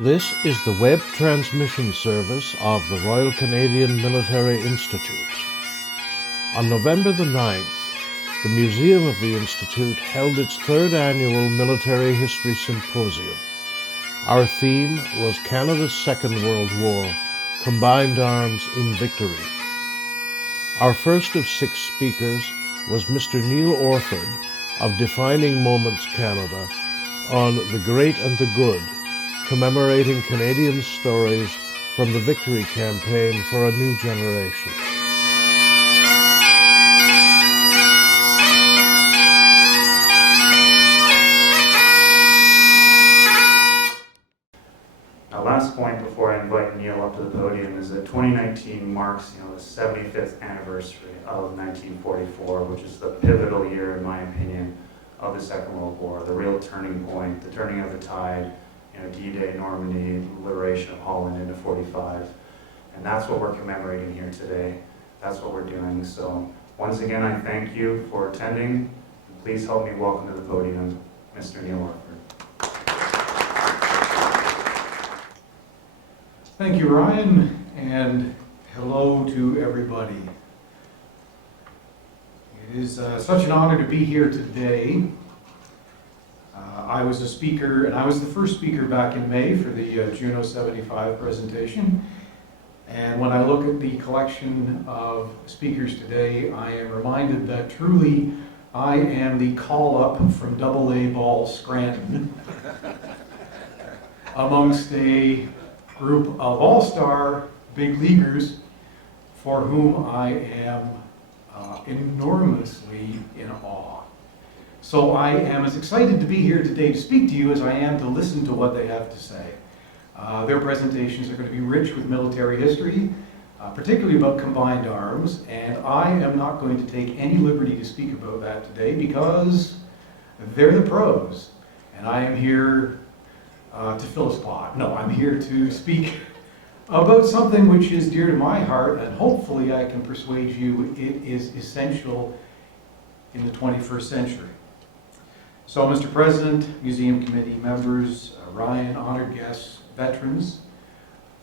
This is the web transmission service of the Royal Canadian Military Institute. On November the 9th, the Museum of the Institute held its third annual Military History Symposium. Our theme was Canada's Second World War, Combined Arms in Victory. Our first of 6 speakers was Mr. Neil Orford of Defining Moments Canada on The Great and the Good, Commemorating Canadians' Stories from the Victory Campaign for a New Generation. Now, last point before I invite Neil up to the podium is that 2019 marks, the 75th anniversary of 1944, which is the pivotal year, in my opinion, of the Second World War, the real turning point, the turning of the tide. D-Day, Normandy, liberation of Holland into 45. And that's what we're commemorating here today. That's what we're doing. So once again, I thank you for attending. Please help me welcome to the podium Mr. Neil Orford. Thank you, Ryan, and hello to everybody. It is such an honor to be here today. I was a speaker, and I was the first speaker back in May for the Juno 75 presentation. And when I look at the collection of speakers today, I am reminded that truly I am the call-up from AA Ball Scranton amongst a group of all-star big leaguers for whom I am enormously in awe. So I am as excited to be here today to speak to you as I am to listen to what they have to say. Their presentations are going to be rich with military history, particularly about combined arms, and I am not going to take any liberty to speak about that today because they're the pros, and I am here to fill a spot. No, I'm here to speak about something which is dear to my heart, and hopefully I can persuade you it is essential in the 21st century. So, Mr. President, Museum Committee members, Ryan, honored guests, veterans,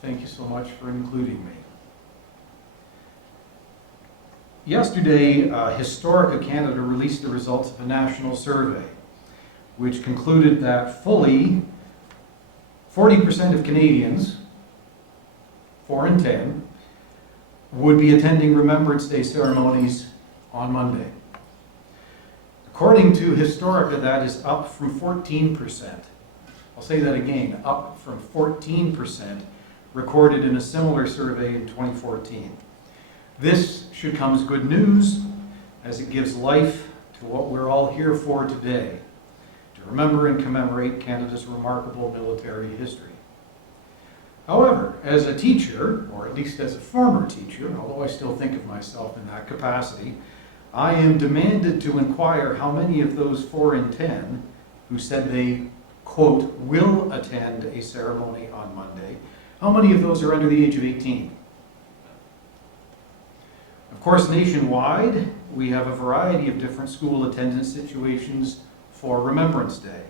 thank you so much for including me. Yesterday, Historica Canada released the results of a national survey, which concluded that fully 40% of Canadians, 4 in 10, would be attending Remembrance Day ceremonies on Monday. According to Historica, that is up from 14%. I'll say that again, up from 14% recorded in a similar survey in 2014. This should come as good news as it gives life to what we're all here for today, to remember and commemorate Canada's remarkable military history. However, as a teacher, or at least as a former teacher, although I still think of myself in that capacity, I am demanded to inquire how many of those 4 in 10 who said they, quote, will attend a ceremony on Monday, how many of those are under the age of 18? Of course, nationwide, we have a variety of different school attendance situations for Remembrance Day.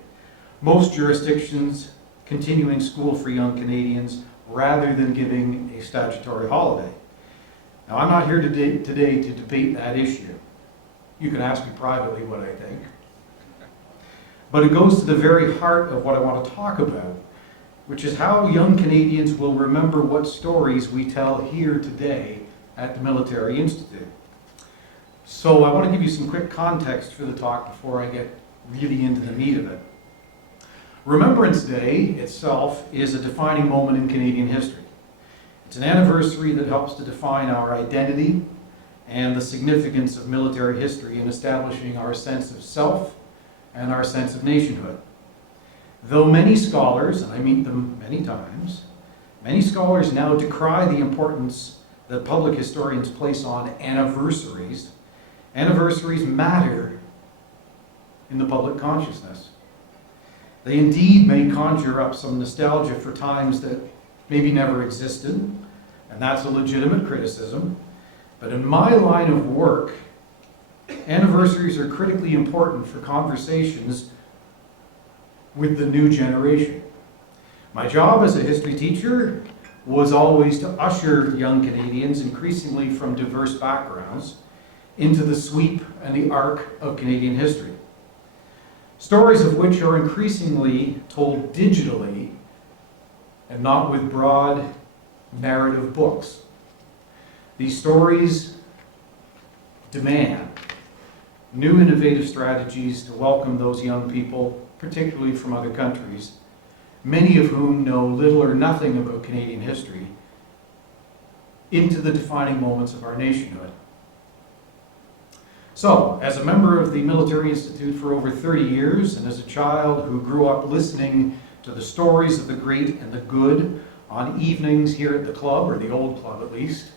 Most jurisdictions continuing school for young Canadians rather than giving a statutory holiday. Now, I'm not here today to debate that issue. You can ask me privately what I think. But it goes to the very heart of what I want to talk about, which is how young Canadians will remember what stories we tell here today at the Military Institute. So I want to give you some quick context for the talk before I get really into the meat of it. Remembrance Day itself is a defining moment in Canadian history. It's an anniversary that helps to define our identity and the significance of military history in establishing our sense of self and our sense of nationhood. Though many scholars, and I meet them many times, many scholars now decry the importance that public historians place on anniversaries. Anniversaries matter in the public consciousness. They indeed may conjure up some nostalgia for times that maybe never existed, and that's a legitimate criticism. But in my line of work, anniversaries are critically important for conversations with the new generation. My job as a history teacher was always to usher young Canadians, increasingly from diverse backgrounds, into the sweep and the arc of Canadian history. Stories of which are increasingly told digitally and not with broad narrative books. These stories demand new innovative strategies to welcome those young people, particularly from other countries, many of whom know little or nothing about Canadian history, into the defining moments of our nationhood. So, as a member of the Military Institute for over 30 years, and as a child who grew up listening to the stories of the great and the good on evenings here at the club, or the old club at least,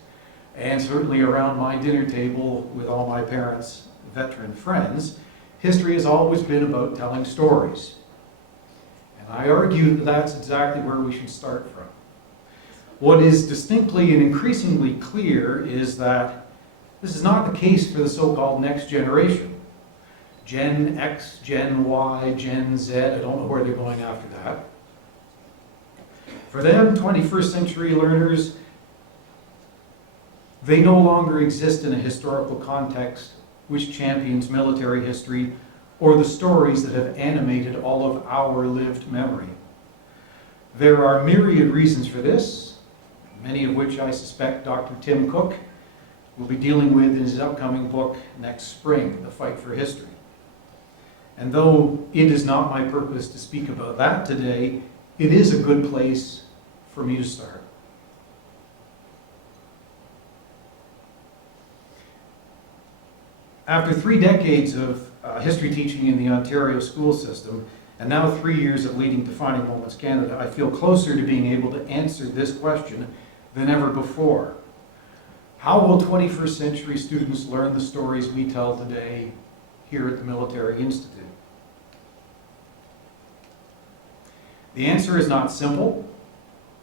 and certainly around my dinner table with all my parents' veteran friends, history has always been about telling stories. And I argue that that's exactly where we should start from. What is distinctly and increasingly clear is that this is not the case for the so-called next generation. Gen X, Gen Y, Gen Z, I don't know where they're going after that. For them, 21st century learners, they no longer exist in a historical context which champions military history or the stories that have animated all of our lived memory. There are myriad reasons for this, many of which I suspect Dr. Tim Cook will be dealing with in his upcoming book next spring, The Fight for History. And though it is not my purpose to speak about that today, it is a good place for me to start. After 3 decades of history teaching in the Ontario school system, and now 3 years of leading Defining Moments Canada, I feel closer to being able to answer this question than ever before. How will 21st century students learn the stories we tell today here at the Military Institute? The answer is not simple,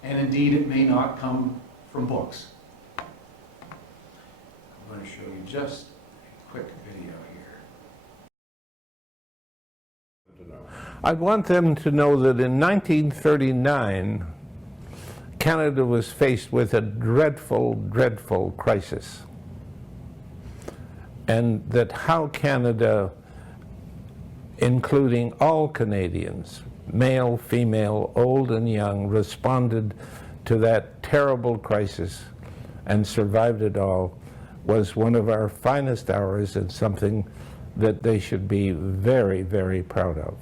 and indeed it may not come from books. I'm going to show you just a quick video here. I want them to know that in 1939, Canada was faced with a dreadful, dreadful crisis. And that how Canada, including all Canadians, male, female, old and young, responded to that terrible crisis and survived it all was one of our finest hours and something that they should be very, very proud of.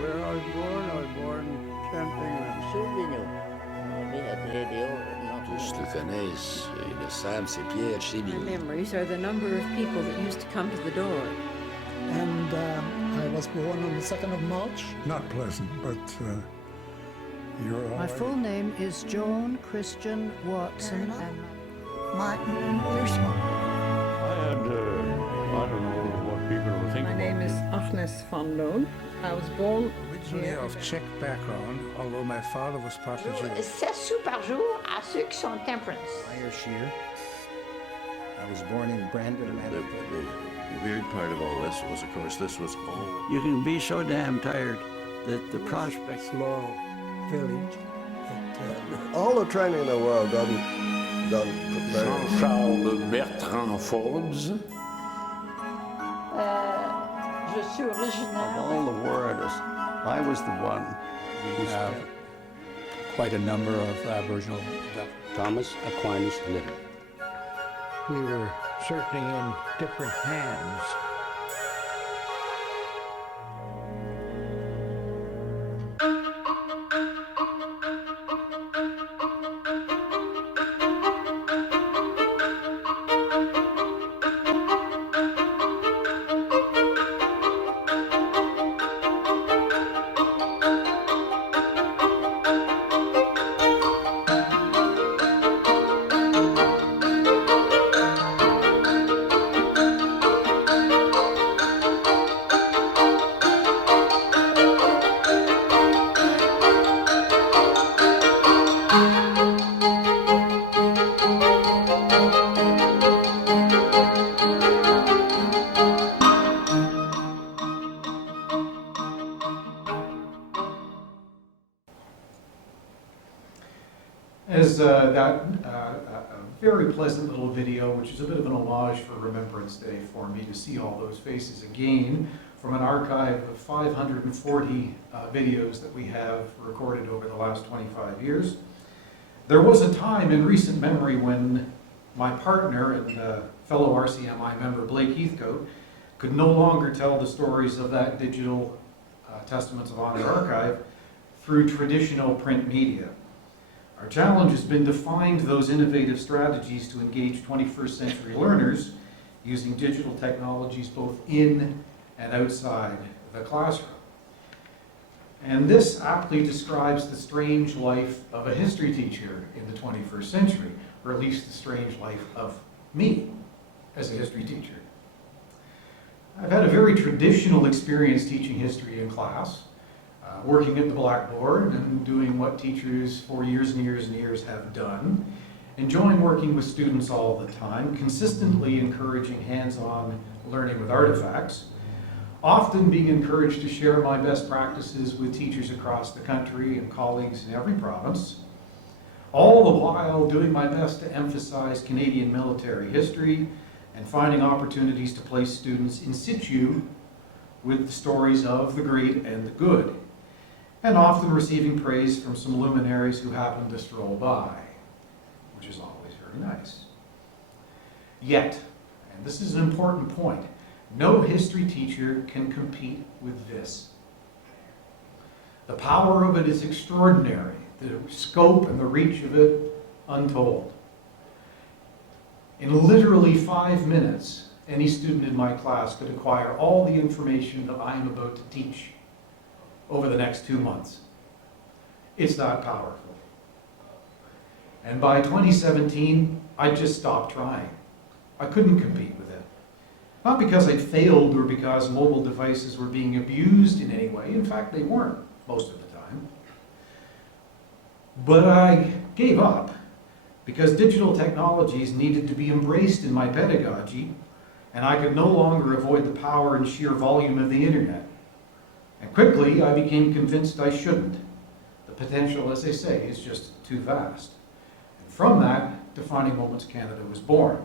Where I was born camping. Tous le connaissent et le savent, c'est Pierre chez lui. My memories are the number of people that used to come to the door. And I was born on the 2nd of March. Not pleasant, but you're all My right. full name is Joan Christian Watson, and My Englishman. I don't know what people will think My about name is me. Agnes van Loon. I was born Originally of Czech background, although my father was partly Jewish. 7 sous par jour à ceux qui sont temperance. I was born in Brandon, Manitoba. The weird part of all this was, of course, this was all... You can be so damn tired that the prospect... Small village. All the training in the world doesn't prepare. Charles Bertrand Forbes. Je suis originaire. Of all the words I was the one. We have quite a number of Aboriginal. Thomas Aquinas Little. We were certainly in different hands. As that very pleasant little video, which is a bit of an homage for Remembrance Day for me to see all those faces again from an archive of 540 videos that we have recorded over the last 25 years. There was a time in recent memory when my partner and fellow RCMI member Blake Heathcote could no longer tell the stories of that digital Testaments of Honor archive through traditional print media. Our challenge has been to find those innovative strategies to engage 21st century learners using digital technologies both in and outside the classroom. And this aptly describes the strange life of a history teacher in the 21st century, or at least the strange life of me as a history teacher. I've had a very traditional experience teaching history in class, working at the blackboard and doing what teachers for years and years and years have done, enjoying working with students all the time, consistently encouraging hands-on learning with artifacts, often being encouraged to share my best practices with teachers across the country and colleagues in every province, all the while doing my best to emphasize Canadian military history and finding opportunities to place students in situ with the stories of the great and the good, and often receiving praise from some luminaries who happen to stroll by, which is always very nice. Yet, and this is an important point, no history teacher can compete with this. The power of it is extraordinary, the scope and the reach of it untold. In literally 5 minutes, any student in my class could acquire all the information that I am about to teach over the next 2 months. It's that powerful. And by 2017, I just stopped trying. I couldn't compete with it. Not because I'd failed or because mobile devices were being abused in any way. In fact, they weren't most of the time. But I gave up because digital technologies needed to be embraced in my pedagogy, and I could no longer avoid the power and sheer volume of the internet. And quickly, I became convinced I shouldn't. The potential, as they say, is just too vast. And from that, Defining Moments Canada was born.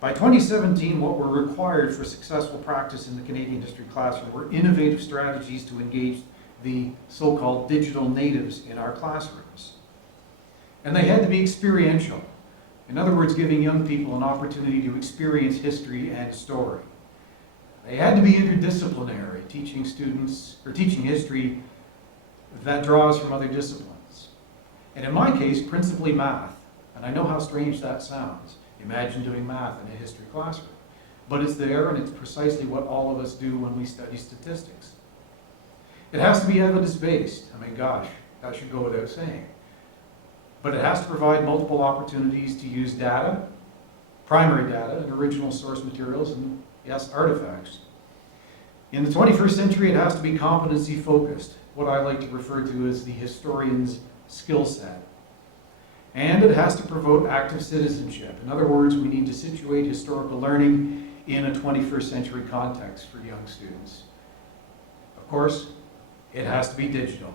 By 2017, what were required for successful practice in the Canadian history classroom were innovative strategies to engage the so-called digital natives in our classrooms. And they had to be experiential. In other words, giving young people an opportunity to experience history and story. They had to be interdisciplinary, teaching students, or teaching history that draws from other disciplines. And in my case, principally math. And I know how strange that sounds. Imagine doing math in a history classroom. But it's there, and it's precisely what all of us do when we study statistics. It has to be evidence-based. I mean, gosh, that should go without saying. But it has to provide multiple opportunities to use data, primary data, and original source materials, and yes, artifacts. In the 21st century, it has to be competency-focused, what I like to refer to as the historian's skill set. And it has to promote active citizenship. In other words, we need to situate historical learning in a 21st century context for young students. Of course, it has to be digital.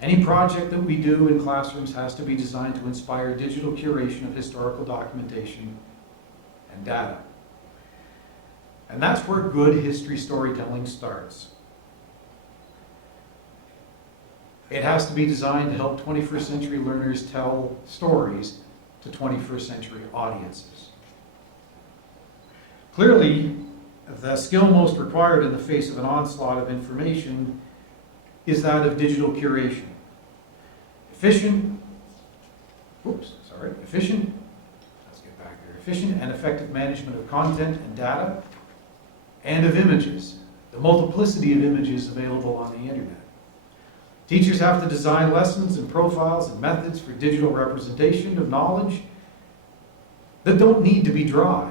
Any project that we do in classrooms has to be designed to inspire digital curation of historical documentation and data. And that's where good history storytelling starts. It has to be designed to help 21st century learners tell stories to 21st century audiences. Clearly, the skill most required in the face of an onslaught of information is that of digital curation. Efficient and effective management of content and data, and of images, the multiplicity of images available on the internet. Teachers have to design lessons and profiles and methods for digital representation of knowledge that don't need to be dry,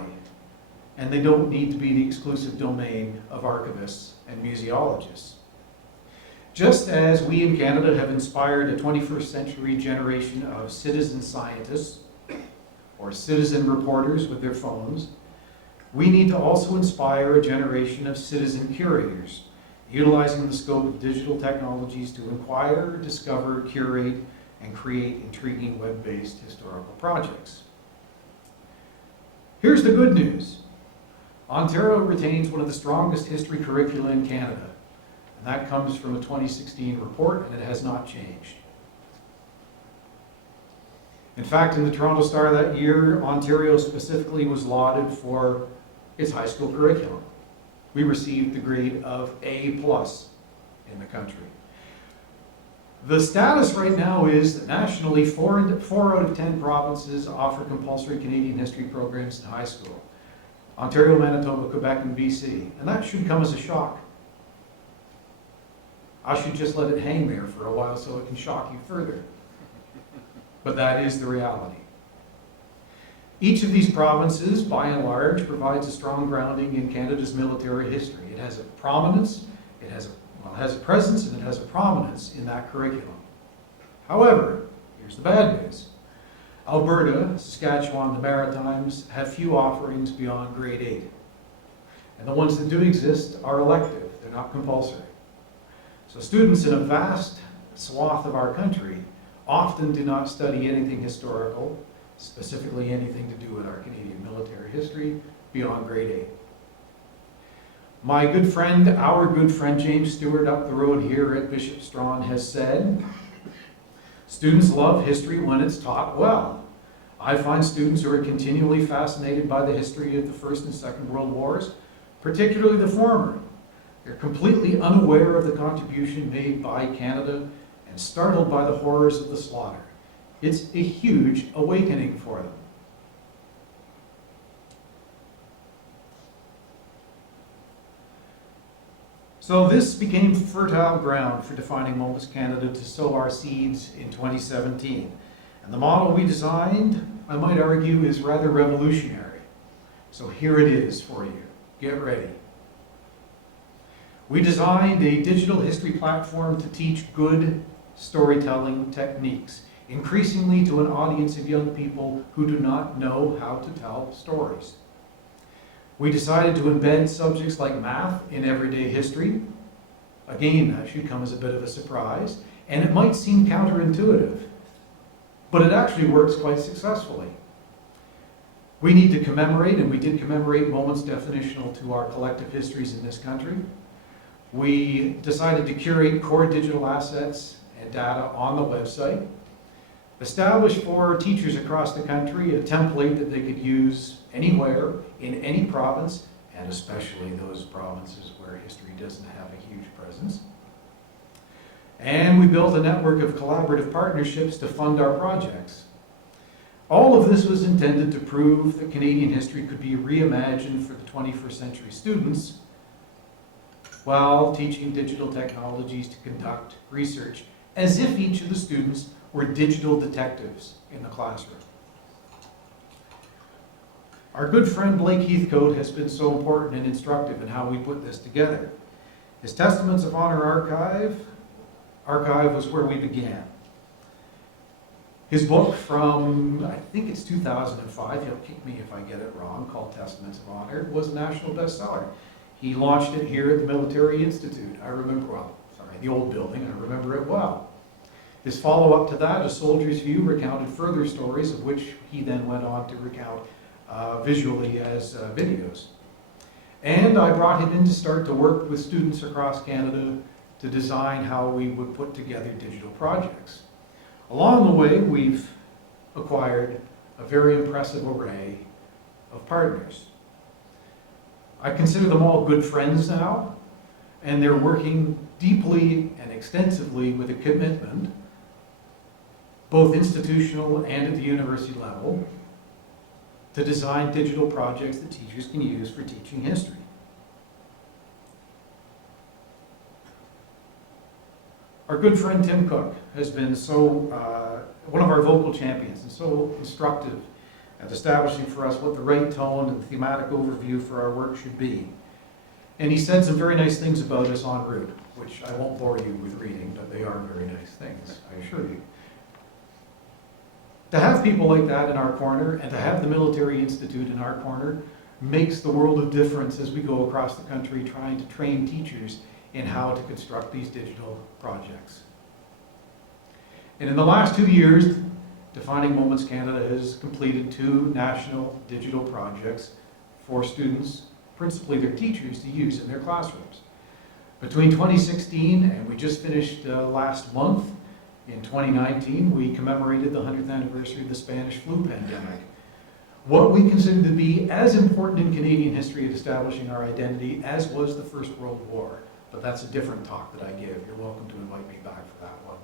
and they don't need to be the exclusive domain of archivists and museologists. Just as we in Canada have inspired a 21st century generation of citizen scientists or citizen reporters with their phones, we need to also inspire a generation of citizen curators, utilizing the scope of digital technologies to inquire, discover, curate, and create intriguing web-based historical projects. Here's the good news. Ontario retains one of the strongest history curricula in Canada, and that comes from a 2016 report, and it has not changed. In fact, in the Toronto Star that year, Ontario specifically was lauded for its high school curriculum. We received the grade of A+ in the country. The status right now is that nationally, 4 out of 10 provinces offer compulsory Canadian history programs in high school. Ontario, Manitoba, Quebec, and BC. And that should come as a shock. I should just let it hang there for a while so it can shock you further. But that is the reality. Each of these provinces, by and large, provides a strong grounding in Canada's military history. It has a prominence, it has a presence, and it has a prominence in that curriculum. However, here's the bad news. Alberta, Saskatchewan, the Maritimes have few offerings beyond grade 8. And the ones that do exist are elective, they're not compulsory. So students in a vast swath of our country often do not study anything historical, specifically anything to do with our Canadian military history, beyond grade 8. My good friend, our good friend James Stewart up the road here at Bishop Strawn has said, students love history when it's taught well. I find students who are continually fascinated by the history of the First and Second World Wars, particularly the former. They're completely unaware of the contribution made by Canada and startled by the horrors of the slaughter. It's a huge awakening for them. So this became fertile ground for Defining Moments Canada to sow our seeds in 2017. And the model we designed, I might argue, is rather revolutionary. So here it is for you. Get ready. We designed a digital history platform to teach good storytelling techniques, increasingly to an audience of young people who do not know how to tell stories. We decided to embed subjects like math in everyday history. Again, that should come as a bit of a surprise, and it might seem counterintuitive, but it actually works quite successfully. We need to commemorate, and we did commemorate moments definitional to our collective histories in this country. We decided to curate core digital assets and data on the website, establish for teachers across the country a template that they could use anywhere, in any province, and especially those provinces where history doesn't have a huge presence. And we built a network of collaborative partnerships to fund our projects. All of this was intended to prove that Canadian history could be reimagined for the 21st century students while teaching digital technologies to conduct research, as if each of the students were digital detectives in the classroom. Our good friend Blake Heathcote has been so important and instructive in how we put this together. His Testaments of Honor archive was where we began. His book from, I think it's 2005, he'll kick me if I get it wrong, called Testaments of Honor, was a national bestseller. He launched it here at the Military Institute. The old building, I remember it well. His follow-up to that, A Soldier's View, recounted further stories, of which he then went on to recount visually as videos. And I brought him in to start to work with students across Canada to design how we would put together digital projects. Along the way, we've acquired a very impressive array of partners. I consider them all good friends now, and they're working deeply and extensively with a commitment, both institutional and at the university level, to design digital projects that teachers can use for teaching history. Our good friend Tim Cook has been one of our vocal champions and so instructive at establishing for us what the right tone and thematic overview for our work should be. And he said some very nice things about us en route, which I won't bore you with reading, but they are very nice things, I assure you. To have people like that in our corner and to have the Military Institute in our corner makes the world of difference as we go across the country trying to train teachers in how to construct these digital projects. And in the last 2 years, Defining Moments Canada has completed 2 national digital projects for students, principally their teachers, to use in their classrooms. Between 2016 and we just finished last month, in 2019, we commemorated the 100th anniversary of the Spanish flu pandemic. What we consider to be as important in Canadian history at establishing our identity as was the First World War. But that's a different talk that I give. You're welcome to invite me back for that one.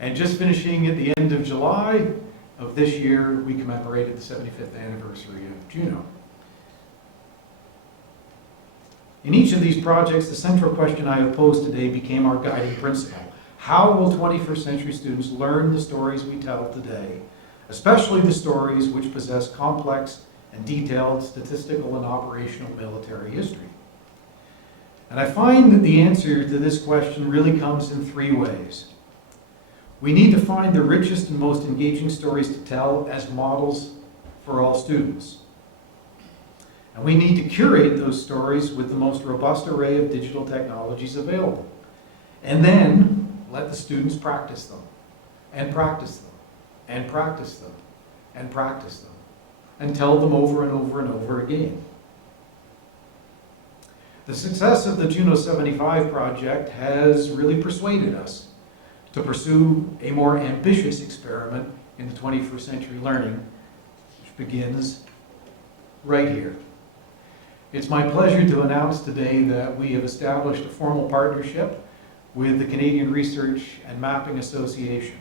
And just finishing at the end of July of this year, we commemorated the 75th anniversary of Juno. In each of these projects, the central question I have posed today became our guiding principle. How will 21st century students learn the stories we tell today, especially the stories which possess complex and detailed statistical and operational military history? And I find that the answer to this question really comes in 3 ways. We need to find the richest and most engaging stories to tell as models for all students. And we need to curate those stories with the most robust array of digital technologies available. And then let the students practice them, and practice them, and practice them, and practice them, and tell them over and over and over again. The success of the Juno 75 project has really persuaded us to pursue a more ambitious experiment in the 21st century learning, which begins right here. It's my pleasure to announce today that we have established a formal partnership with the Canadian Research and Mapping Association.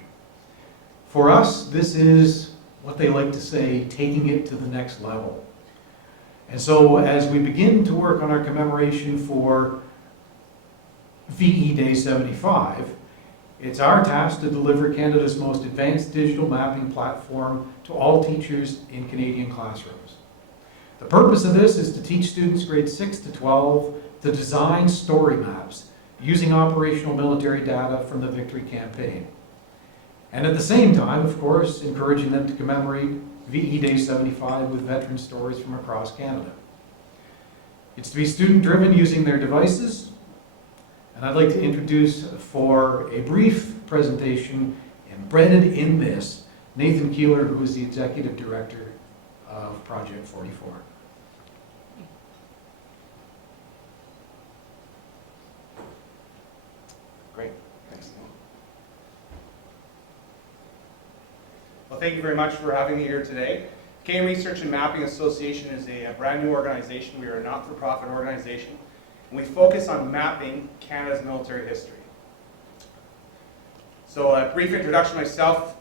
For us, this is what they like to say, taking it to the next level. And so as we begin to work on our commemoration for VE Day 75, it's our task to deliver Canada's most advanced digital mapping platform to all teachers in Canadian classrooms. The purpose of this is to teach students grades 6 to 12 to design story maps using operational military data from the Victory Campaign. And at the same time, of course, encouraging them to commemorate VE Day 75 with veteran stories from across Canada. It's to be student-driven using their devices, and I'd like to introduce for a brief presentation, embedded in this, Nathan Keeler, who is the Executive Director of Project 44. Great, thanks. Well, thank you very much for having me here today. Canadian Research and Mapping Association is a brand new organization. We are a not-for-profit organization, and we focus on mapping Canada's military history. So a brief introduction myself.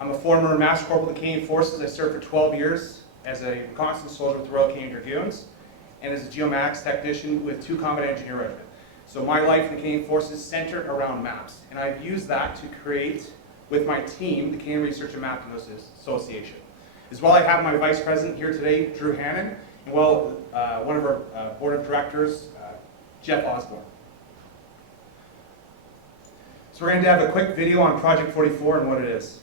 I'm a former Master Corporal of the Canadian Forces. I served for 12 years as a reconnaissance soldier with the Royal Canadian Dragoons and as a geomatics technician with 2 Combat Engineer Regiment. So my life in the Canadian Forces centered around maps, and I've used that to create, with my team, the Canadian Research and Mapping Association. As well, I have my Vice President here today, Drew Hannon, and one of our Board of Directors, Jeff Osborne. So we're going to have a quick video on Project 44 and what it is.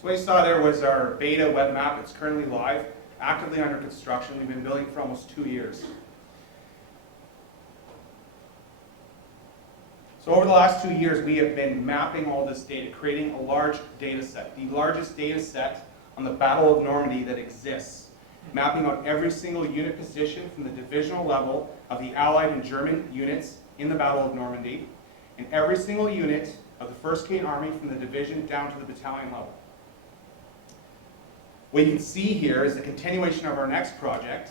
So what you saw there was our beta web map. It's currently live, actively under construction. We've been building for almost 2 years. So over the last 2 years, we have been mapping all this data, creating a large data set, the largest data set on the Battle of Normandy that exists, mapping out every single unit position from the divisional level of the Allied and German units in the Battle of Normandy, and every single unit of the 1st Canadian Army from the division down to the battalion level. What you can see here is the continuation of our next project.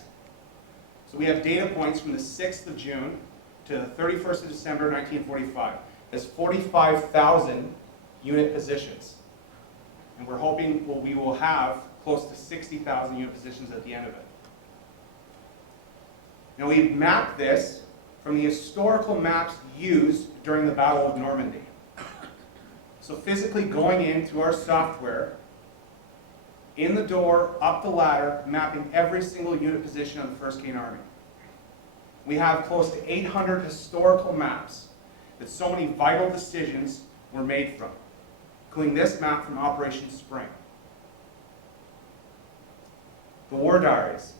So we have data points from the 6th of June to the 31st of December 1945. There's 45,000 unit positions. And we're hoping we will have close to 60,000 unit positions at the end of it. Now we've mapped this from the historical maps used during the Battle of Normandy. So physically going into our software, in the door, up the ladder, mapping every single unit position of the 1st Canadian Army. We have close to 800 historical maps that so many vital decisions were made from, including this map from Operation Spring. The war diaries.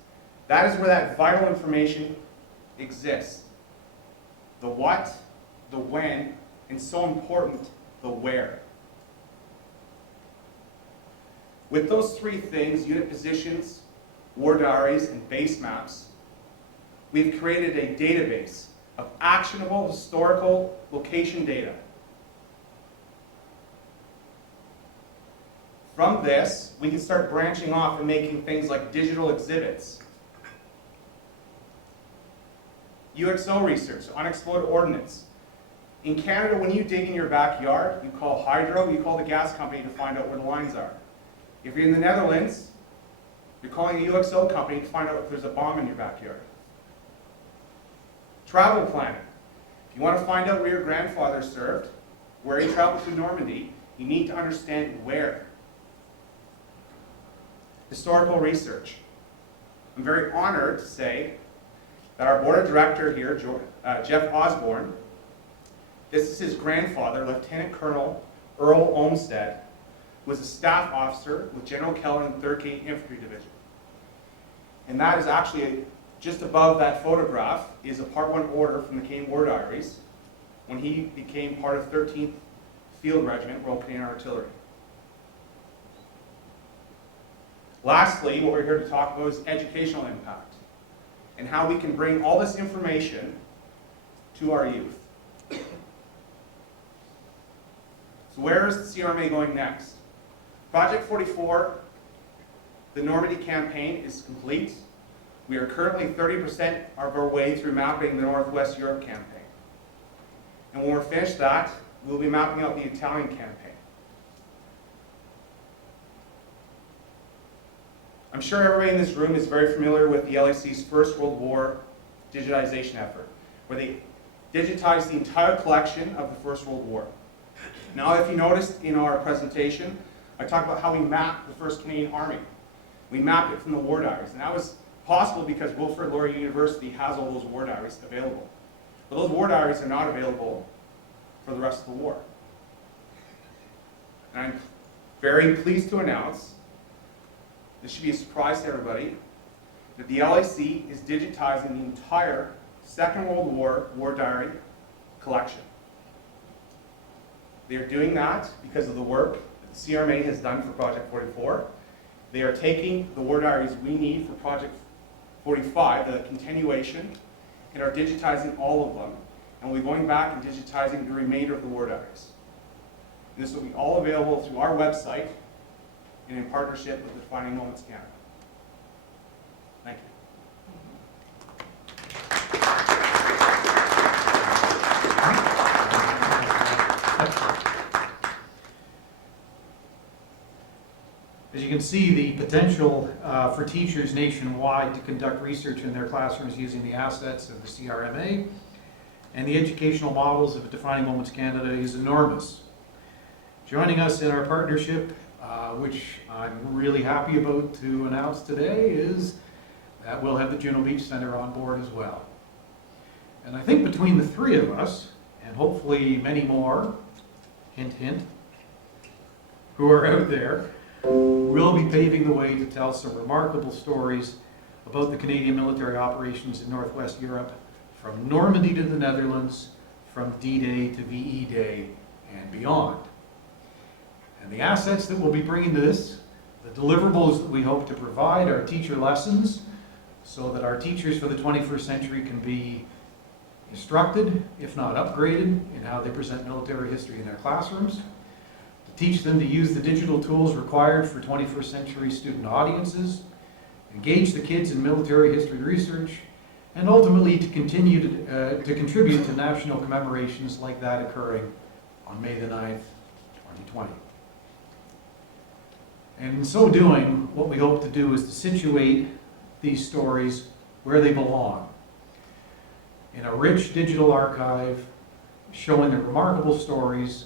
That is where that vital information exists. The what, the when, and so important, the where. With those 3 things, unit positions, war diaries, and base maps, we've created a database of actionable historical location data. From this, we can start branching off and making things like digital exhibits, UXO research, unexploded ordnance. In Canada, when you dig in your backyard, you call hydro, you call the gas company to find out where the lines are. If you're in the Netherlands, you're calling a UXO company to find out if there's a bomb in your backyard. Travel planning. If you want to find out where your grandfather served, where he traveled through Normandy, you need to understand where. Historical research. I'm very honored to say that our board of director here, Jeff Osborne, this is his grandfather, Lieutenant Colonel Earl Olmsted, who was a staff officer with General Keller in the 3rd Canadian Infantry Division. And that is actually, just above that photograph, is a Part 1 order from the Canadian War Diaries when he became part of 13th Field Regiment, Royal Canadian Artillery. Lastly, what we're here to talk about is educational impact and how we can bring all this information to our youth. So where is the CRMA going next? Project 44, the Normandy campaign, is complete. We are currently 30% of our way through mapping the Northwest Europe campaign. And when we're finished that, we'll be mapping out the Italian campaign. I'm sure everybody in this room is very familiar with the LAC's First World War digitization effort, where they digitized the entire collection of the First World War. Now, if you noticed in our presentation, I talked about how we mapped the 1st Canadian Army. We mapped it from the war diaries, and that was possible because Wilfrid Laurier University has all those war diaries available. But those war diaries are not available for the rest of the war. And I'm very pleased to announce, this should be a surprise to everybody, that the LAC is digitizing the entire Second World War war diary collection. They are doing that because of the work that the CRMA has done for Project 44. They are taking the war diaries we need for Project 45, the continuation, and are digitizing all of them. And we'll be going back and digitizing the remainder of the war diaries. And this will be all available through our website and in partnership with Defining Moments Canada. Thank you. As you can see, the potential for teachers nationwide to conduct research in their classrooms using the assets of the CRMA and the educational models of Defining Moments Canada is enormous. Joining us in our partnership, which I'm really happy about to announce today, is that we'll have the Juno Beach Center on board as well. And I think between the 3 of us, and hopefully many more, hint hint, who are out there, We'll be paving the way to tell some remarkable stories about the Canadian military operations in Northwest Europe, from Normandy to the Netherlands, from D-Day to VE Day, and beyond. And the assets that we'll be bringing to this, the deliverables that we hope to provide, are teacher lessons, so that our teachers for the 21st century can be instructed, if not upgraded, in how they present military history in their classrooms, to teach them to use the digital tools required for 21st century student audiences, engage the kids in military history research, and ultimately to continue to contribute to national commemorations like that occurring on May the 9th, 2020. And in so doing, what we hope to do is to situate these stories where they belong, in a rich digital archive showing the remarkable stories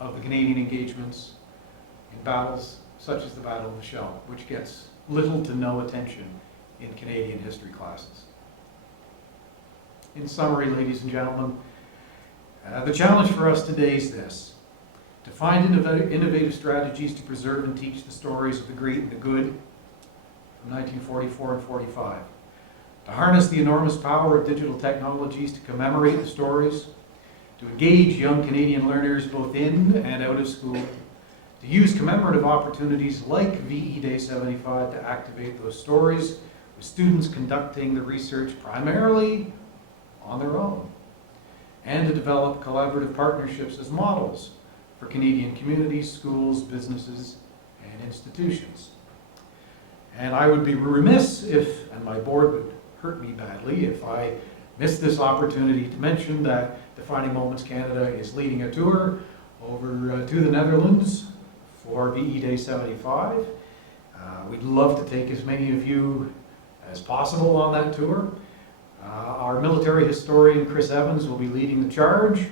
of the Canadian engagements in battles such as the Battle of the Scheldt, which gets little to no attention in Canadian history classes. In summary, ladies and gentlemen, the challenge for us today is this: to find innovative strategies to preserve and teach the stories of the great and the good from 1944 and 45. To harness the enormous power of digital technologies to commemorate the stories, to engage young Canadian learners both in and out of school, to use commemorative opportunities like VE Day 75 to activate those stories, with students conducting the research primarily on their own, and to develop collaborative partnerships as models for Canadian communities, schools, businesses, and institutions. And I would be remiss if, and my board would hurt me badly, if I missed this opportunity to mention that Defining Moments Canada is leading a tour over to the Netherlands for VE Day 75. We'd love to take as many of you as possible on that tour. Our military historian, Chris Evans, will be leading the charge.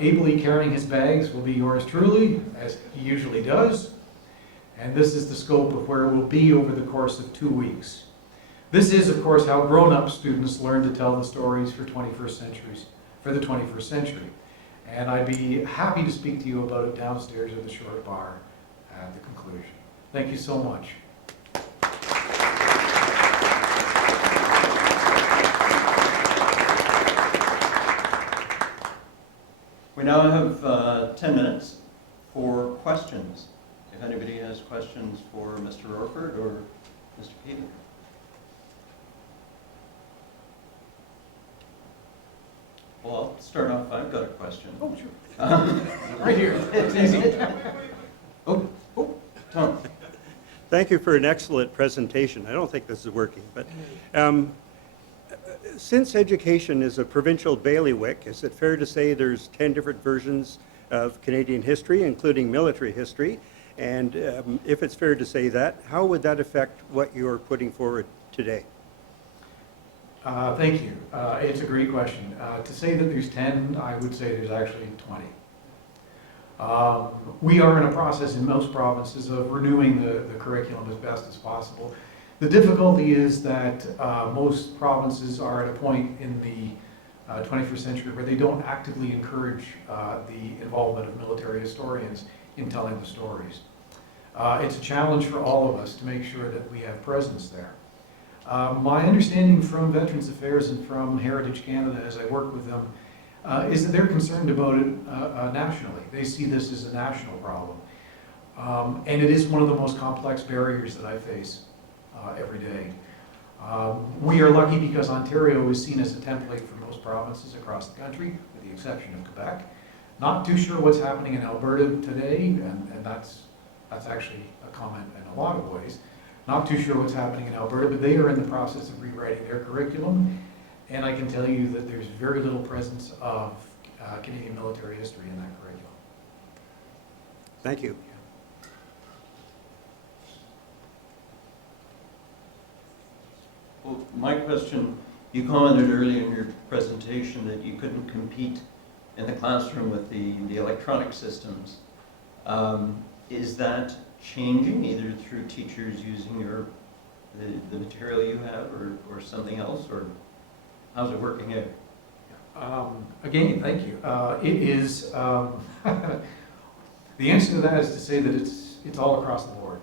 Ably carrying his bags will be yours truly, as he usually does. And this is the scope of where we'll be over the course of 2 weeks. This is, of course, how grown-up students learn to tell the stories for the 21st century. And I'd be happy to speak to you about it downstairs at the short bar at the conclusion. Thank you so much. We now have 10 minutes for questions. If anybody has questions for Mr. Orford or Mr. Peter. Well, I'll start off. I've got a question. Oh, sure. Right here. It's easy. Oh, Tom. Thank you for an excellent presentation. I don't think this is working, but since education is a provincial bailiwick, is it fair to say there's 10 different versions of Canadian history, including military history? And if it's fair to say that, how would that affect what you're putting forward today? Thank you. It's a great question. To say that there's 10, I would say there's actually 20. We are in a process in most provinces of renewing the curriculum as best as possible. The difficulty is that most provinces are at a point in the 21st century where they don't actively encourage the involvement of military historians in telling the stories. It's a challenge for all of us to make sure that we have presence there. My understanding from Veterans Affairs and from Heritage Canada as I work with them is that they're concerned about it nationally. They see this as a national problem. And it is one of the most complex barriers that I face every day. We are lucky because Ontario is seen as a template for most provinces across the country, with the exception of Quebec. Not too sure what's happening in Alberta today, and that's actually a comment in a lot of ways. Not too sure what's happening in Alberta, but they are in the process of rewriting their curriculum, and I can tell you that there's very little presence of Canadian military history in that curriculum. Thank you. Well, my question, you commented earlier in your presentation that you couldn't compete in the classroom with the electronic systems. Is that changing either through teachers using the material you have or something else, or how's it working out? Again, thank you. It is, The answer to that is to say that it's all across the board.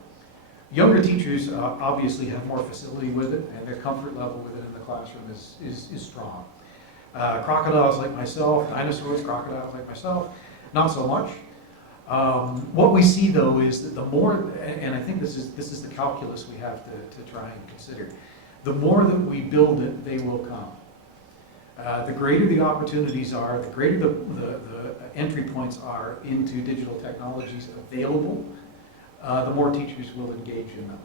Younger teachers obviously have more facility with it, and their comfort level with it in the classroom is strong. Crocodiles like myself, dinosaurs, crocodiles like myself, not so much. What we see though is that the more, and I think this is the calculus we have to try and consider, the more that we build it, they will come. The greater the opportunities are, the greater the entry points are into digital technologies available, the more teachers will engage in them.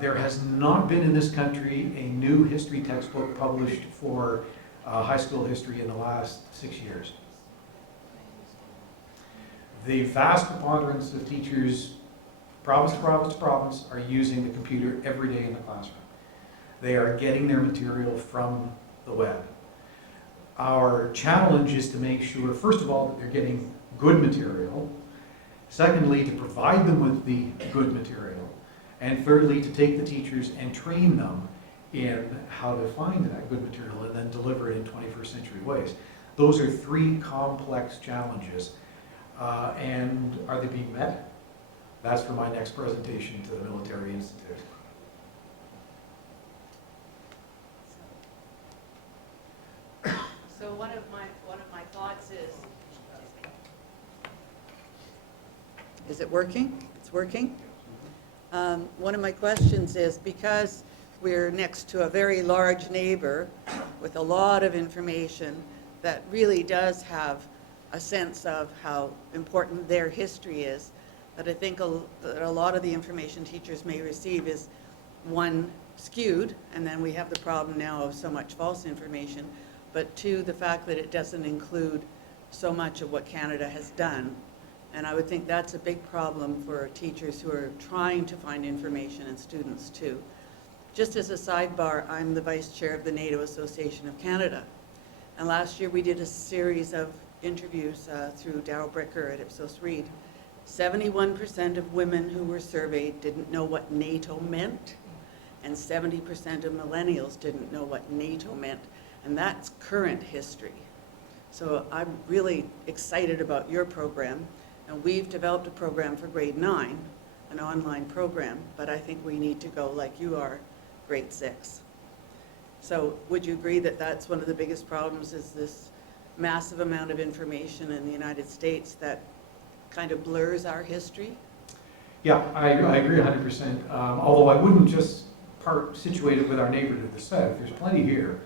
There has not been in this country a new history textbook published for high school history in the last 6 years. The vast preponderance of teachers, province to province to province, are using the computer every day in the classroom. They are getting their material from the web. Our challenge is to make sure, first of all, that they're getting good material. Secondly, to provide them with the good material. And thirdly, to take the teachers and train them in how to find that good material and then deliver it in 21st century ways. Those are three complex challenges. And are they being met? That's for my next presentation to the Military Institute. So one of my thoughts is it working? It's working. One of my questions is, because we're next to a very large neighbor with a lot of information that really does have a sense of how important their history is, that I think that a lot of the information teachers may receive is, one, skewed, and then we have the problem now of so much false information, but two, the fact that it doesn't include so much of what Canada has done. And I would think that's a big problem for teachers who are trying to find information, and students too. Just as a sidebar, I'm the vice chair of the NATO Association of Canada. And last year we did a series of interviews through Darryl Bricker at Ipsos Reid. 71% of women who were surveyed didn't know what NATO meant, and 70% of millennials didn't know what NATO meant. And that's current history. So I'm really excited about your program. And we've developed a program for grade 9, an online program, but I think we need to go like you are, grade 6. So would you agree that that's one of the biggest problems, is this massive amount of information in the United States that kind of blurs our history? Yeah, I agree 100%. Although I wouldn't just situate it with our neighbor to the south. There's plenty here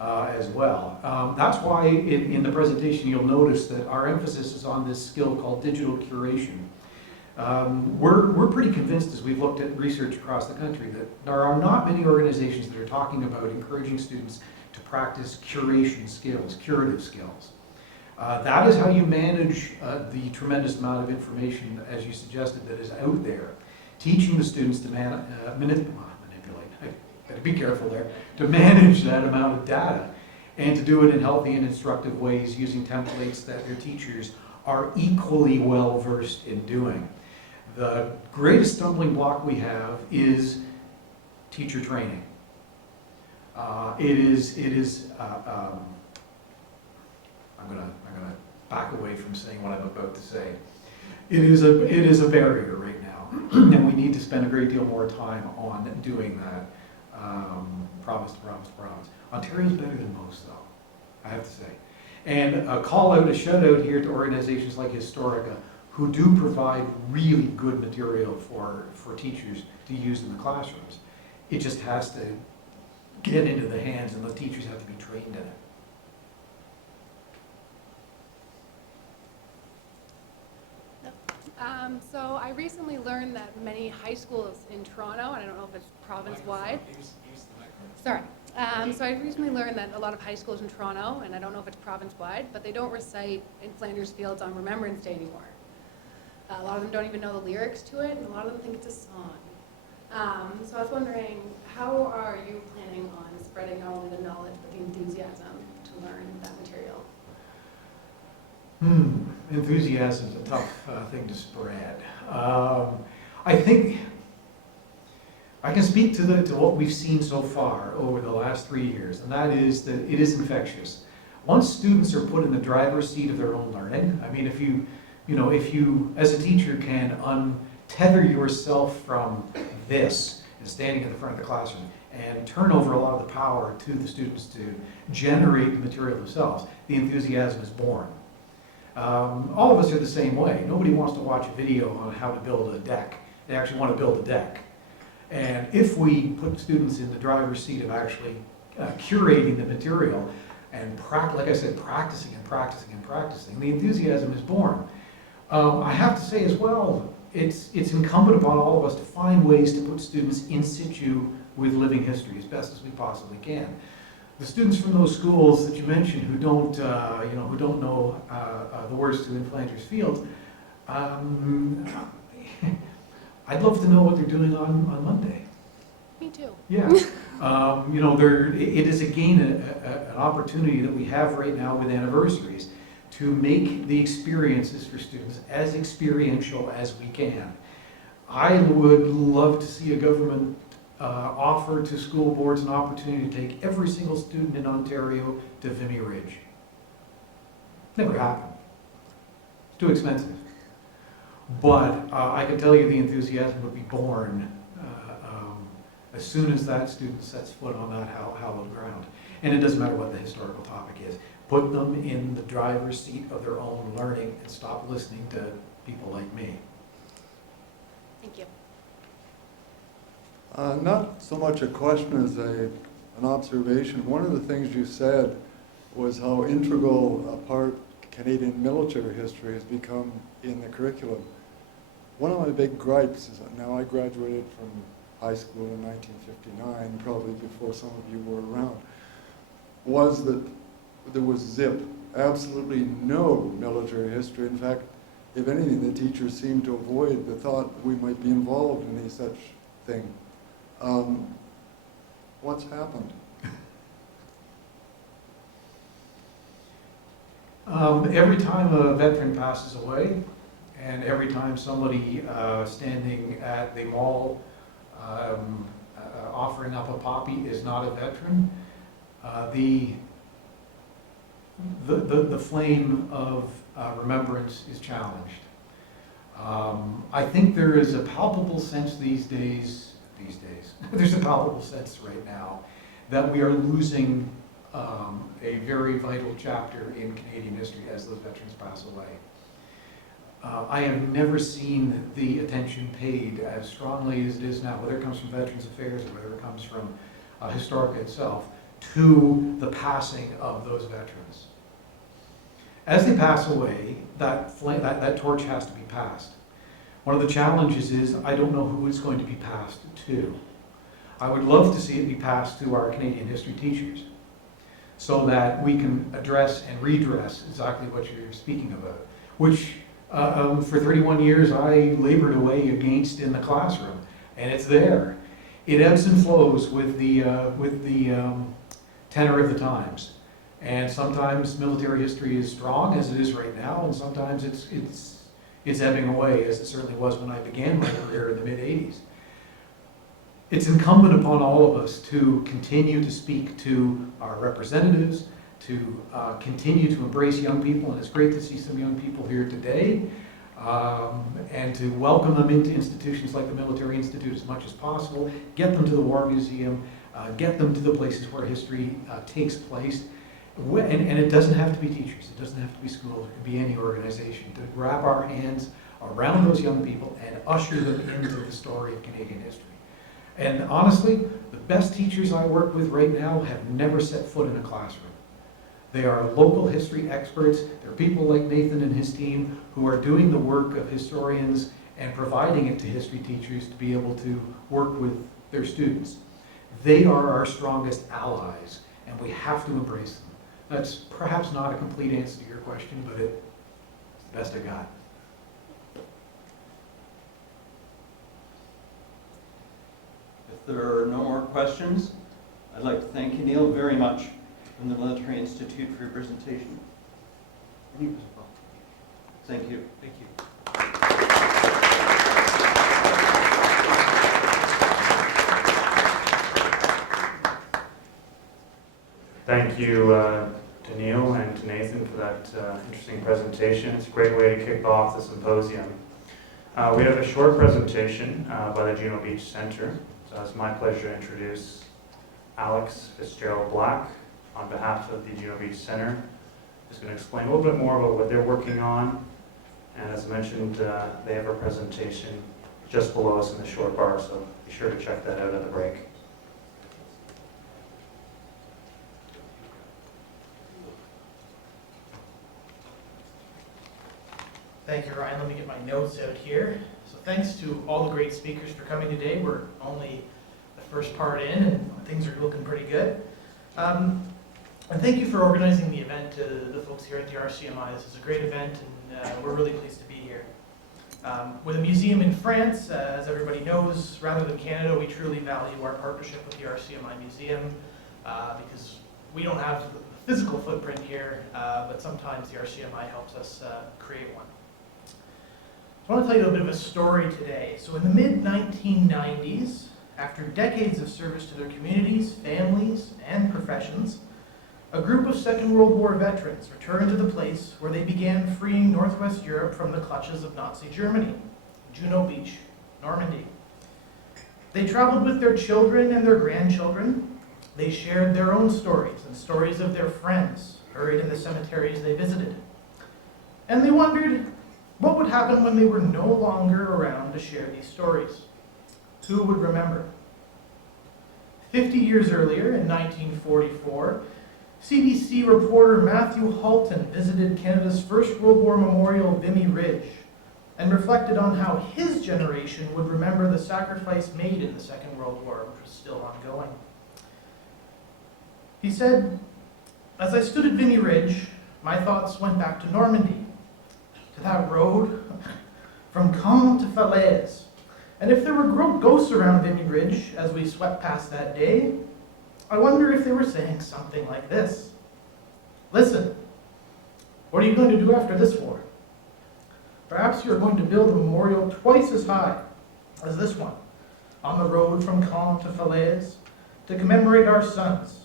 as well. That's why in the presentation you'll notice that our emphasis is on this skill called digital curation. We're pretty convinced, as we've looked at research across the country, that there are not many organizations that are talking about encouraging students to practice curation skills, curative skills. That is how you manage the tremendous amount of information, as you suggested, that is out there. Teaching the students to manipulate, I better be careful there, to manage that amount of data, and to do it in healthy and instructive ways using templates that their teachers are equally well versed in doing. The greatest stumbling block we have is teacher training. I'm gonna back away from saying what I'm about to say. It is a barrier right now, and we need to spend a great deal more time on doing that, province to province to province. Ontario's better than most, though, I have to say. And a call out, a shout out here to organizations like Historica, who do provide really good material for teachers to use in the classrooms. It just has to get into the hands, and the teachers have to be trained in it. So I recently learned that many high schools in Toronto, and I don't know if it's province-wide. Sorry. So I recently learned that a lot of high schools in Toronto, and I don't know if it's province-wide, but they don't recite in Flanders Fields on Remembrance Day anymore. A lot of them don't even know the lyrics to it, and a lot of them think it's a song. So I was wondering, how are you planning on spreading not only the knowledge, but the enthusiasm to learn that material? Enthusiasm is a tough thing to spread. I think I can speak to what we've seen so far over the last 3 years, and that is that it is infectious. Once students are put in the driver's seat of their own learning, I mean, if you You know, if you, as a teacher, can untether yourself from this and standing in the front of the classroom and turn over a lot of the power to the students to generate the material themselves, the enthusiasm is born. All of us are the same way. Nobody wants to watch a video on how to build a deck. They actually want to build a deck. And if we put students in the driver's seat of actually curating the material and, like I said, practicing and practicing and practicing, the enthusiasm is born. I have to say as well, it's incumbent upon all of us to find ways to put students in situ with living history as best as we possibly can. The students from those schools that you mentioned who don't know the words to In Flanders Fields, I'd love to know what they're doing on Monday. Me too. Yeah. You know, it is again an opportunity that we have right now with anniversaries to make the experiences for students as experiential as we can. I would love to see a government offer to school boards an opportunity to take every single student in Ontario to Vimy Ridge. Never happened. It's too expensive. But I can tell you the enthusiasm would be born as soon as that student sets foot on that hallowed ground. And it doesn't matter what the historical topic is. Put them in the driver's seat of their own learning and stop listening to people like me. Thank you. Not so much a question as an observation. One of the things you said was how integral a part Canadian military history has become in the curriculum. One of my big gripes is that now I graduated from high school in 1959, probably before some of you were around, was that there was zip, absolutely no military history. In fact, if anything, the teachers seemed to avoid the thought that we might be involved in any such thing. What's happened? Every time a veteran passes away, and every time somebody standing at the mall offering up a poppy is not a veteran, the flame of remembrance is challenged. I think there is a palpable sense these days, there's a palpable sense right now that we are losing a very vital chapter in Canadian history as those veterans pass away. I have never seen the attention paid as strongly as it is now, whether it comes from Veterans Affairs or whether it comes from Historica itself, to the passing of those veterans. As they pass away, that torch has to be passed. One of the challenges is I don't know who it's going to be passed to. I would love to see it be passed to our Canadian history teachers so that we can address and redress exactly what you're speaking about, which for 31 years I labored away against in the classroom, and it's there. It ebbs and flows with the tenor of the times, and sometimes military history is strong, as it is right now, and sometimes it's ebbing away, as it certainly was when I began my career in the mid-'80s. It's incumbent upon all of us to continue to speak to our representatives, to continue to embrace young people, and it's great to see some young people here today, and to welcome them into institutions like the Military Institute as much as possible, get them to the War Museum, get them to the places where history takes place. And it doesn't have to be teachers, it doesn't have to be schools, it can be any organization, to wrap our hands around those young people and usher them into the story of Canadian history. And honestly, the best teachers I work with right now have never set foot in a classroom. They are local history experts. They're people like Nathan and his team who are doing the work of historians and providing it to history teachers to be able to work with their students. They are our strongest allies, and we have to embrace them. That's perhaps not a complete answer to your question, but it's the best I got. If there are no more questions, I'd like to thank you, Neil, very much from the Military Institute for your presentation. And you as well. Thank you. Thank you. Thank you, to Neil and to Nathan for that interesting presentation. It's a great way to kick off the symposium. We have a short presentation by the Juno Beach Center. So it's my pleasure to introduce Alex Fitzgerald-Black on behalf of the Juno Beach Center. Just going to explain a little bit more about what they're working on. And as I mentioned, they have a presentation just below us in the short bar, so be sure to check that out at the break. Thank you, Ryan. Let me get my notes out here. So thanks to all the great speakers for coming today. We're only the first part in, and things are looking pretty good. And thank you for organizing the event to the folks here at the RCMI. This is a great event, and we're really pleased to be here. With a museum in France, as everybody knows, rather than Canada, we truly value our partnership with the RCMI Museum because we don't have the physical footprint here, but sometimes the RCMI helps us create one. So I want to tell you a bit of a story today. So in the mid-1990s, after decades of service to their communities, families, and professions, a group of Second World War veterans returned to the place where they began freeing Northwest Europe from the clutches of Nazi Germany, Juno Beach, Normandy. They traveled with their children and their grandchildren. They shared their own stories and stories of their friends buried in the cemeteries they visited. And they wondered what would happen when they were no longer around to share these stories. Who would remember? 50 years earlier, in 1944, CBC reporter Matthew Halton visited Canada's First World War memorial, Vimy Ridge, and reflected on how his generation would remember the sacrifice made in the Second World War, which was still ongoing. He said, "As I stood at Vimy Ridge, my thoughts went back to Normandy, to that road from Caen to Falaise. And if there were ghosts around Vimy Ridge as we swept past that day, I wonder if they were saying something like this. Listen, what are you going to do after this war? Perhaps you're going to build a memorial twice as high as this one on the road from Caen to Falaise to commemorate our sons,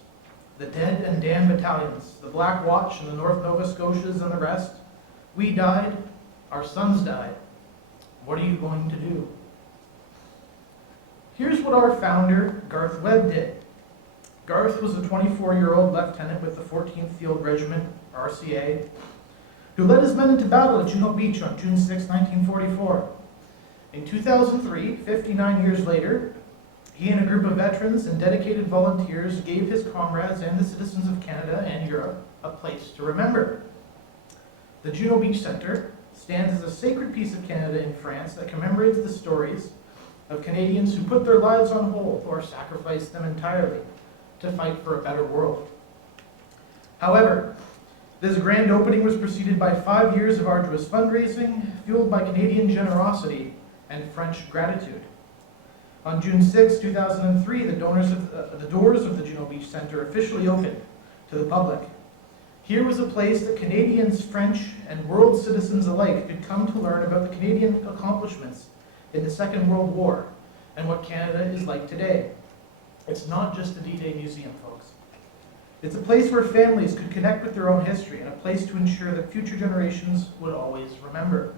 the dead and damned battalions, the Black Watch and the North Nova Scotias and the rest. We died, our sons died. What are you going to do?" Here's what our founder, Garth Webb, did. Garth was a 24-year-old lieutenant with the 14th Field Regiment, RCA, who led his men into battle at Juno Beach on June 6, 1944. In 2003, 59 years later, he and a group of veterans and dedicated volunteers gave his comrades and the citizens of Canada and Europe a place to remember. The Juno Beach Centre stands as a sacred piece of Canada in France that commemorates the stories of Canadians who put their lives on hold or sacrificed them entirely to fight for a better world. However, this grand opening was preceded by 5 years of arduous fundraising, fueled by Canadian generosity and French gratitude. On June 6, 2003, the doors of the Juno Beach Centre officially opened to the public. Here was a place that Canadians, French, and world citizens alike could come to learn about the Canadian accomplishments in the Second World War and what Canada is like today. It's not just a D-Day museum, folks. It's a place where families could connect with their own history and a place to ensure that future generations would always remember.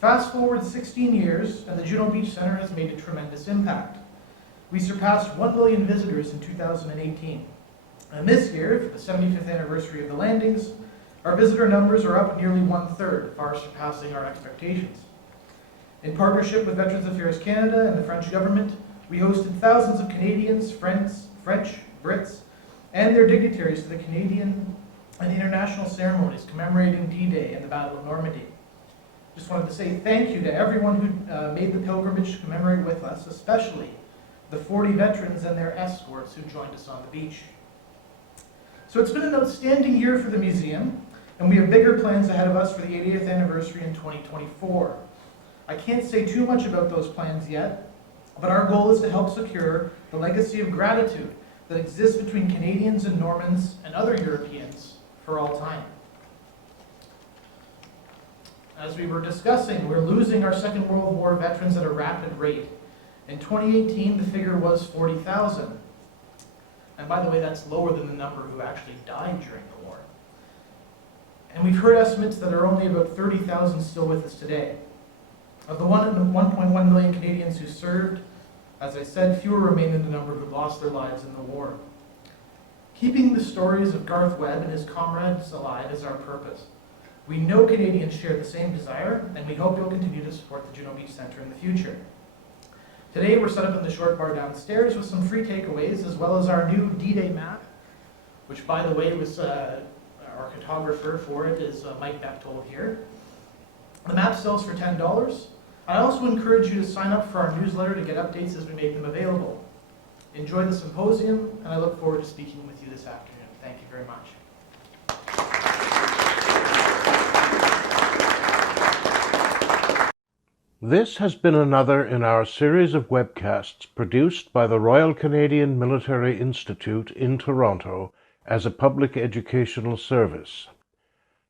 Fast forward 16 years, and the Juno Beach Centre has made a tremendous impact. We surpassed 1 million visitors in 2018. And this year, for the 75th anniversary of the landings, our visitor numbers are up nearly 1/3, far surpassing our expectations. In partnership with Veterans Affairs Canada and the French government, we hosted thousands of Canadians, French, Brits, and their dignitaries to the Canadian and international ceremonies commemorating D-Day and the Battle of Normandy. Just wanted to say thank you to everyone who made the pilgrimage to commemorate with us, especially the 40 veterans and their escorts who joined us on the beach. So it's been an outstanding year for the museum, and we have bigger plans ahead of us for the 80th anniversary in 2024. I can't say too much about those plans yet, but our goal is to help secure the legacy of gratitude that exists between Canadians and Normans and other Europeans for all time. As we were discussing, we're losing our Second World War veterans at a rapid rate. In 2018, the figure was 40,000. And by the way, that's lower than the number who actually died during the war. And we've heard estimates that there are only about 30,000 still with us today. Of the 1.1 million Canadians who served, as I said, fewer remain than the number who lost their lives in the war. Keeping the stories of Garth Webb and his comrades alive is our purpose. We know Canadians share the same desire, and we hope you'll continue to support the Juno Beach Centre in the future. Today, we're set up in the short bar downstairs with some free takeaways, as well as our new D-Day map, which, by the way, was our photographer for it is Mike Bechtold here. The map sells for $10. I also encourage you to sign up for our newsletter to get updates as we make them available. Enjoy the symposium, and I look forward to speaking with you this afternoon. Thank you very much. This has been another in our series of webcasts produced by the Royal Canadian Military Institute in Toronto as a public educational service.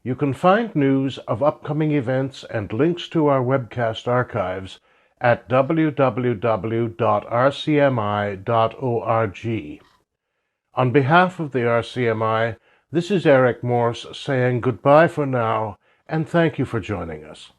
You can find news of upcoming events and links to our webcast archives at www.rcmi.org. On behalf of the RCMI, this is Eric Morse saying goodbye for now, and thank you for joining us.